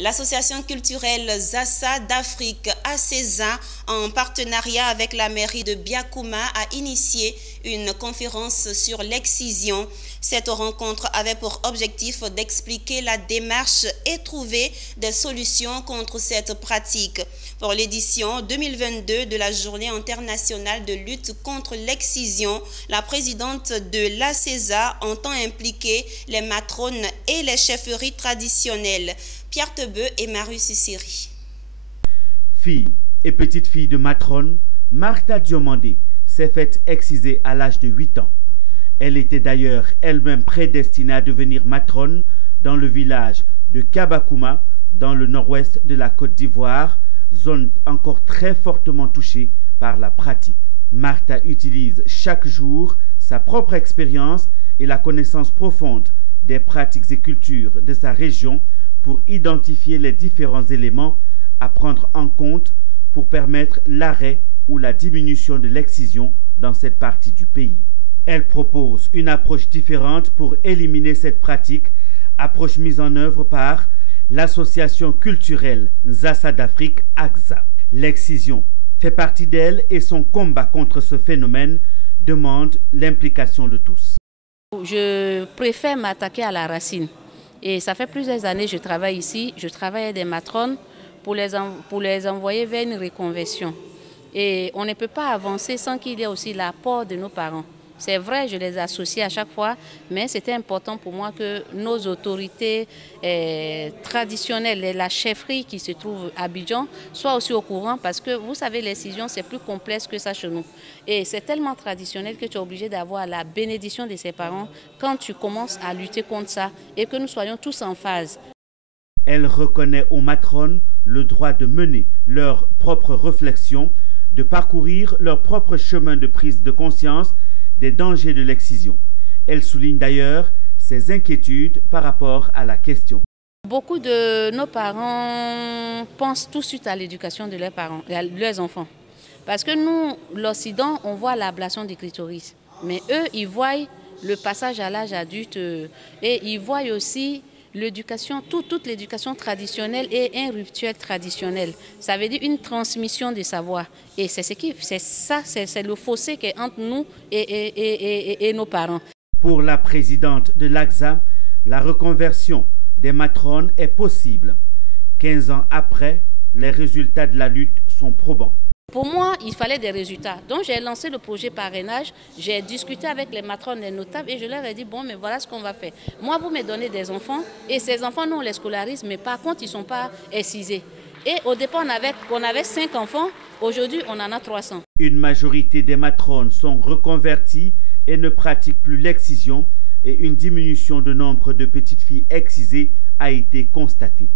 L'association culturelle Zassa d'Afrique ACESA, en partenariat avec la mairie de Biakouma, a initié une conférence sur l'excision. Cette rencontre avait pour objectif d'expliquer la démarche et trouver des solutions contre cette pratique. Pour l'édition 2022 de la Journée internationale de lutte contre l'excision, la présidente de l'ACESA entend impliquer les matrones et les chefferies traditionnelles. Pierre Tebeu et Marius Sissiri. Fille et petite fille de matrone, Martha Diomandé s'est faite exciser à l'âge de 8 ans. Elle était d'ailleurs elle-même prédestinée à devenir matrone dans le village de Kabakouma, dans le nord-ouest de la Côte d'Ivoire, zone encore très fortement touchée par la pratique. Martha utilise chaque jour sa propre expérience et la connaissance profonde des pratiques et cultures de sa région pour identifier les différents éléments à prendre en compte pour permettre l'arrêt ou la diminution de l'excision dans cette partie du pays. Elle propose une approche différente pour éliminer cette pratique, approche mise en œuvre par l'association culturelle Zassa d'Afrique ACESA. L'excision fait partie d'elle et son combat contre ce phénomène demande l'implication de tous. Je préfère m'attaquer à la racine. Et ça fait plusieurs années que je travaille ici. Je travaille avec des matrones pour les envoyer vers une reconversion. Et on ne peut pas avancer sans qu'il y ait aussi l'apport de nos parents. C'est vrai, je les associe à chaque fois, mais c'était important pour moi que nos autorités traditionnelles, la chefferie qui se trouve à Abidjan, soient aussi au courant parce que vous savez, l'excision, c'est plus complexe que ça chez nous. Et c'est tellement traditionnel que tu es obligé d'avoir la bénédiction de ses parents quand tu commences à lutter contre ça et que nous soyons tous en phase. Elle reconnaît aux matrones le droit de mener leur propre réflexion, de parcourir leur propre chemin de prise de conscience des dangers de l'excision. Elle souligne d'ailleurs ses inquiétudes par rapport à la question. Beaucoup de nos parents pensent tout de suite à l'éducation de leurs parents, leurs enfants. Parce que nous, l'Occident, on voit l'ablation du clitoris. Mais eux, ils voient le passage à l'âge adulte et ils voient aussi l'éducation, toute l'éducation traditionnelle et un rituel traditionnel. Ça veut dire une transmission de savoir. Et c'est le fossé qui est entre nous et nos parents. Pour la présidente de l'ACESA, la reconversion des matrones est possible. 15 ans après, les résultats de la lutte sont probants. Pour moi, il fallait des résultats. Donc, j'ai lancé le projet parrainage. J'ai discuté avec les matrones, les notables et je leur ai dit, bon, mais voilà ce qu'on va faire. Moi, vous me donnez des enfants et ces enfants, nous, on les scolarise, mais par contre, ils ne sont pas excisés. Et au départ, on avait 5 enfants. Aujourd'hui, on en a 300. Une majorité des matrones sont reconverties et ne pratiquent plus l'excision et une diminution de nombre de petites filles excisées a été constatée.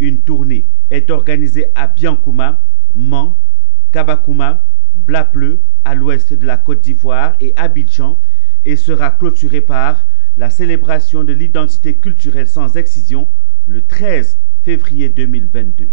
Une tournée est organisée à Biakouma, Mans, Kabakouma, Blapleu, à l'ouest de la Côte d'Ivoire et Abidjan et sera clôturée par la célébration de l'identité culturelle sans excision le 13 février 2022.